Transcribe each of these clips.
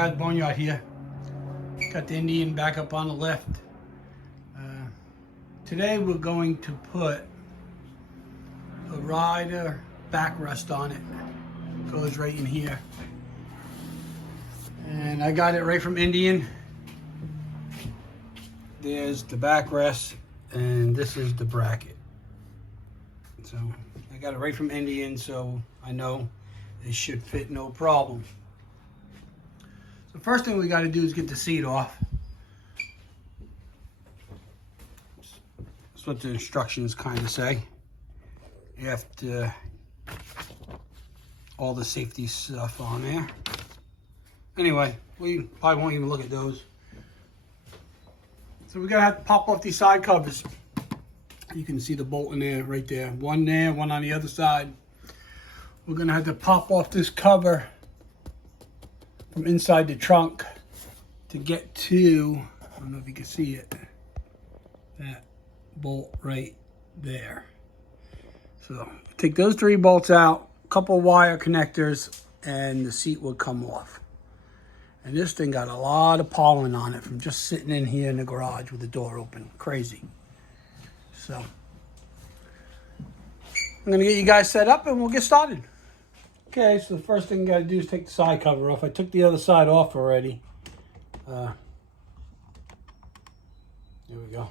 guys, Boneyard here. Got the Indian back up on the left. Today we're going to put a rider backrest on it. Goes right in here. And I got it right from Indian. There's the backrest and this is the bracket. So I got it right from Indian, so I know it should fit no problem. So first thing we got to do is get the seat off. That's what the instructions kind of say. You have to, all the safety stuff on there. Anyway, we probably won't even look at those. So we're gonna have to pop off these side covers. You can see the bolt in there, right there. One there, one on the other side. We're gonna have to pop off this cover from inside the trunk to get to, I don't know if you can see it, that bolt right there. So take those 3 bolts out, a couple wire connectors, and the seat will come off. And this thing got a lot of pollen on it from just sitting in here in the garage with the door open. Crazy. So I'm gonna get you guys set up and we'll get started. Okay, so the first thing you gotta do is take the side cover off. I took the other side off already. There we go.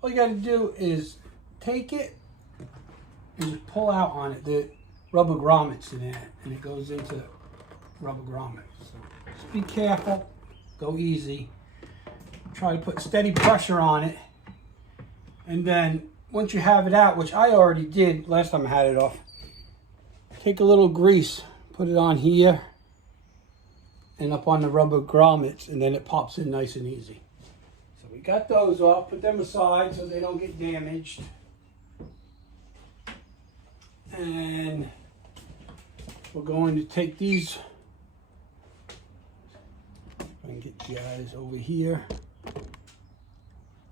All you gotta do is take it and just pull out on it. The rubber grommets in there, and it goes into rubber grommets. So just be careful, go easy. Try to put steady pressure on it. And then once you have it out, which I already did last time I had it off, take a little grease, put it on here and up on the rubber grommets, and then it pops in nice and easy. So we got those off, put them aside so they don't get damaged. And we're going to take these, I can get you guys over here,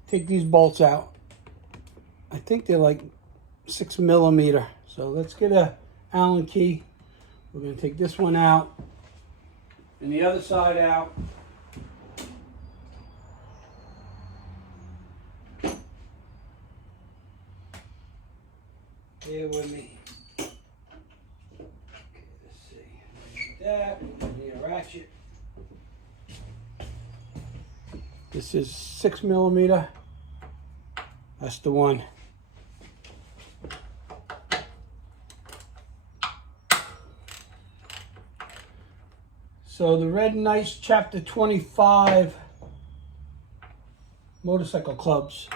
take these bolts out. I think they're like 6 millimeter. So let's get a Allen key. We're going to take this one out and the other side out. Bear with me. Okay, let's see. That, need a ratchet. This is 6 millimeter. That's the one. So the Red Knights Chapter 25 motorcycle clubs,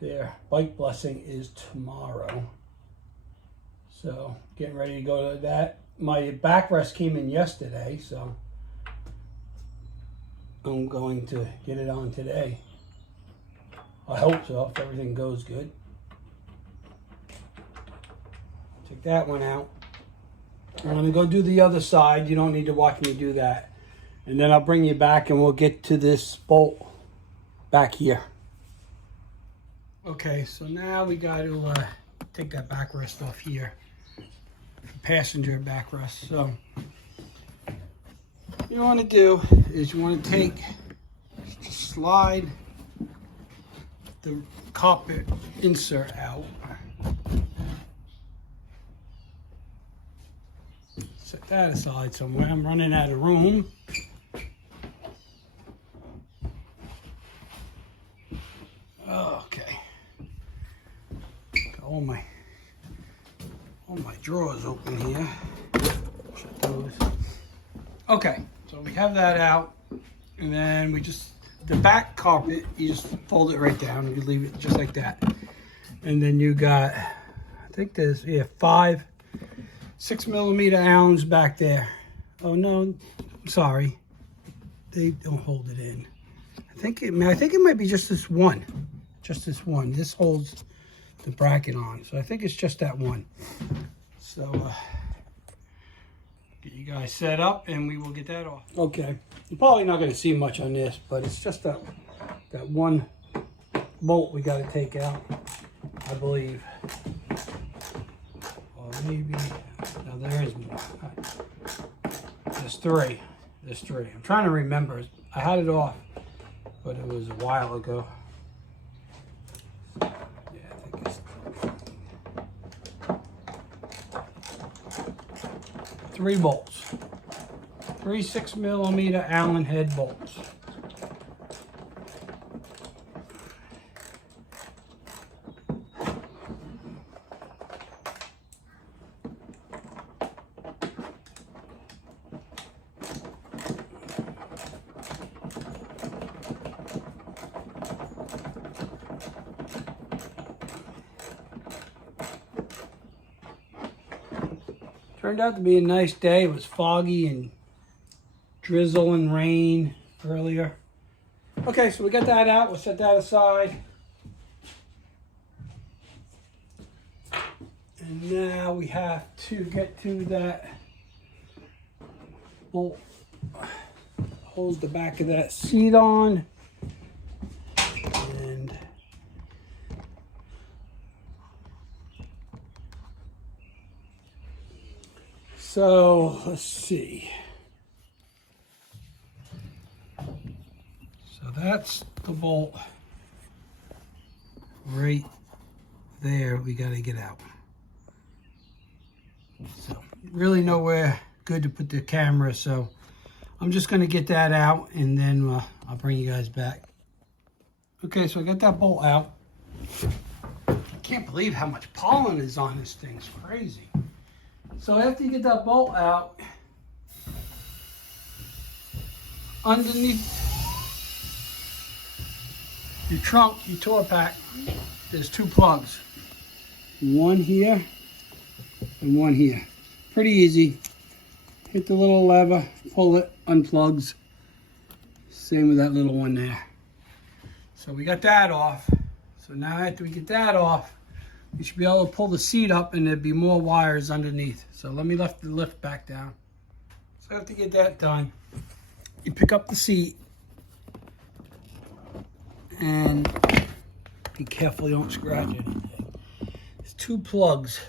their bike blessing is tomorrow. So getting ready to go to that. My backrest came in yesterday, so I'm going to get it on today. I hope so, if everything goes good. Take that one out. I'm going to go do the other side. You don't need to watch me do that. And then I'll bring you back and we'll get to this bolt back here. Okay, so now we got to take that backrest off here. Passenger backrest. So what you want to do is you want to take, just slide the carpet insert out. Set that aside somewhere. I'm running out of room. Okay. Got all my drawers open here. Shut those. Okay, so we have that out, and then we just, the back carpet, you just fold it right down and you leave it just like that. And then you got, I think there's, 5 6 millimeter Allens back there. Oh no, I'm sorry. They don't hold it in. I think it might be just this one. Just this one. This holds the bracket on. So I think it's just that one. So get you guys set up and we will get that off. Okay. You're probably not going to see much on this, but it's just that one bolt we got to take out, I believe. Or maybe, no, there is more. There's 3. There's 3. I'm trying to remember. I had it off, but it was a while ago. Yeah, I think it's 3 bolts. 3 6mm Allen head bolts. Turned out to be a nice day. It was foggy and drizzle and rain earlier. Okay, so we got that out. We'll set that aside. And now we have to get to that bolt. Holds the back of that seat on. And so let's see. So that's the bolt right there. We got to get out. So really nowhere good to put the camera. So I'm just going to get that out and then I'll bring you guys back. Okay, so I got that bolt out. I can't believe how much pollen is on this thing. It's crazy. So after you get that bolt out, underneath your trunk, your tour pack, there's 2 plugs. One here and one here. Pretty easy. Hit the little lever, pull it, unplugs. Same with that little one there. So we got that off. So now after we get that off, you should be able to pull the seat up and there'd be more wires underneath. So let me lift the lift back down. So after you get that done, you pick up the seat and be careful you don't scratch anything. There's 2 plugs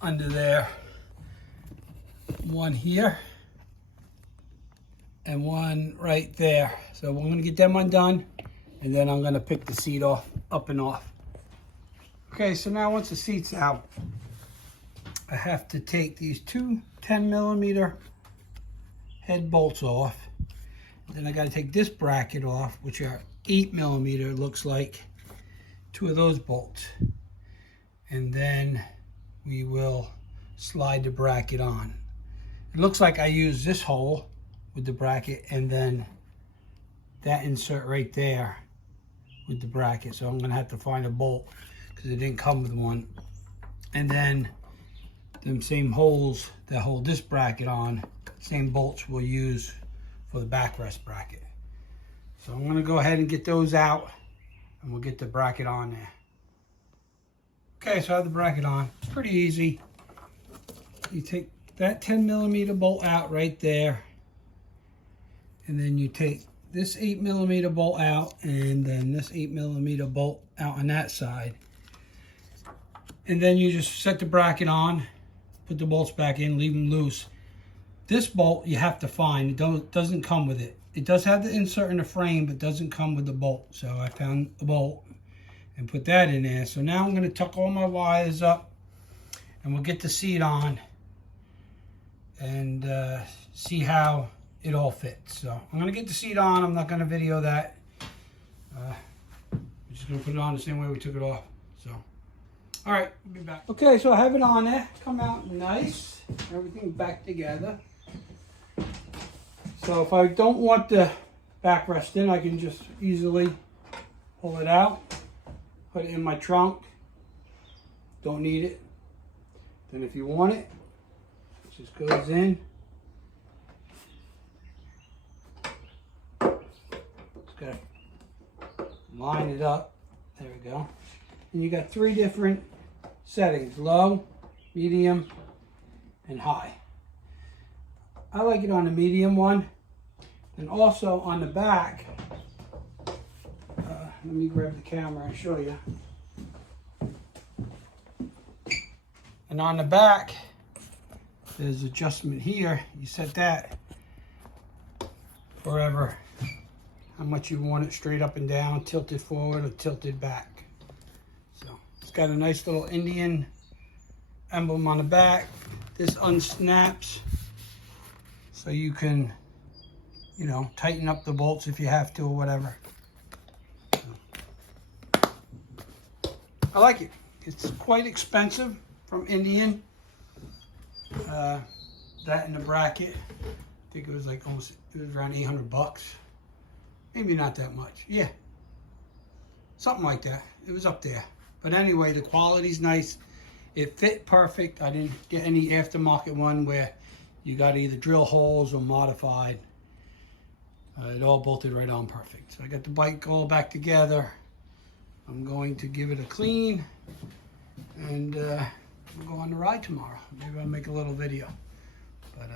under there. One here and one right there. So we're going to get them undone and then I'm going to pick the seat off, up and off. Okay, so now once the seat's out, I have to take these 2 10mm head bolts off. Then I got to take this bracket off, which are 8mm, it looks like. 2 of those bolts. And then we will slide the bracket on. It looks like I use this hole with the bracket and then that insert right there with the bracket. So I'm going to have to find a bolt because it didn't come with one. And then them same holes that hold this bracket on, same bolts we'll use for the backrest bracket. So I'm going to go ahead and get those out and we'll get the bracket on there. Okay, so I have the bracket on. It's pretty easy. You take that 10mm bolt out right there. And then you take this 8mm bolt out and then this 8mm bolt out on that side. And then you just set the bracket on, put the bolts back in, leave them loose. This bolt you have to find. It doesn't come with it. It does have the insert in the frame, but doesn't come with the bolt. So I found the bolt and put that in there. So now I'm going to tuck all my wires up and we'll get the seat on and see how it all fits. So I'm going to get the seat on. I'm not going to video that. I'm just going to put it on the same way we took it off. So, all right, we'll be back. Okay, so I have it on there. Come out nice. Everything back together. So if I don't want the backrest in, I can just easily pull it out, put it in my trunk. Don't need it. Then if you want it, it just goes in. Just gotta line it up. There we go. And you got 3 different settings: low, medium, and high. I like it on the medium one. And also on the back, let me grab the camera and show you. And on the back, there's adjustment here. You set that wherever, how much you want it, straight up and down, tilted forward or tilted back. So it's got a nice little Indian emblem on the back. This unsnaps so you can, you know, tighten up the bolts if you have to or whatever. So, I like it. It's quite expensive from Indian. That in the bracket, I think it was like almost, it was around 800 bucks. Maybe not that much. Yeah, something like that. It was up there. But anyway, the quality's nice. It fit perfect. I didn't get any aftermarket one where you got either drill holes or modified. It all bolted right on perfect. So I got the bike all back together. I'm going to give it a clean and we'll go on the ride tomorrow. Maybe I'll make a little video. But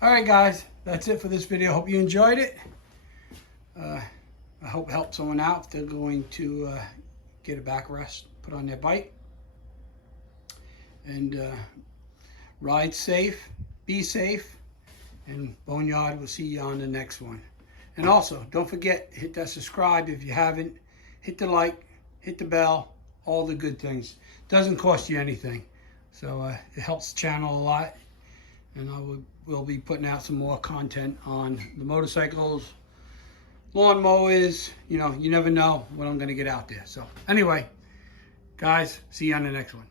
all right, guys, that's it for this video. Hope you enjoyed it. I hope it helped someone out if they're going to get a backrest put on their bike. And ride safe, be safe, and Boneyard will see you on the next one. And also, don't forget, hit that subscribe if you haven't. Hit the like, hit the bell, all the good things. Doesn't cost you anything. So it helps the channel a lot. And we'll be putting out some more content on the motorcycles, lawn mowers. You know, you never know when I'm going to get out there. So anyway, guys, see you on the next one.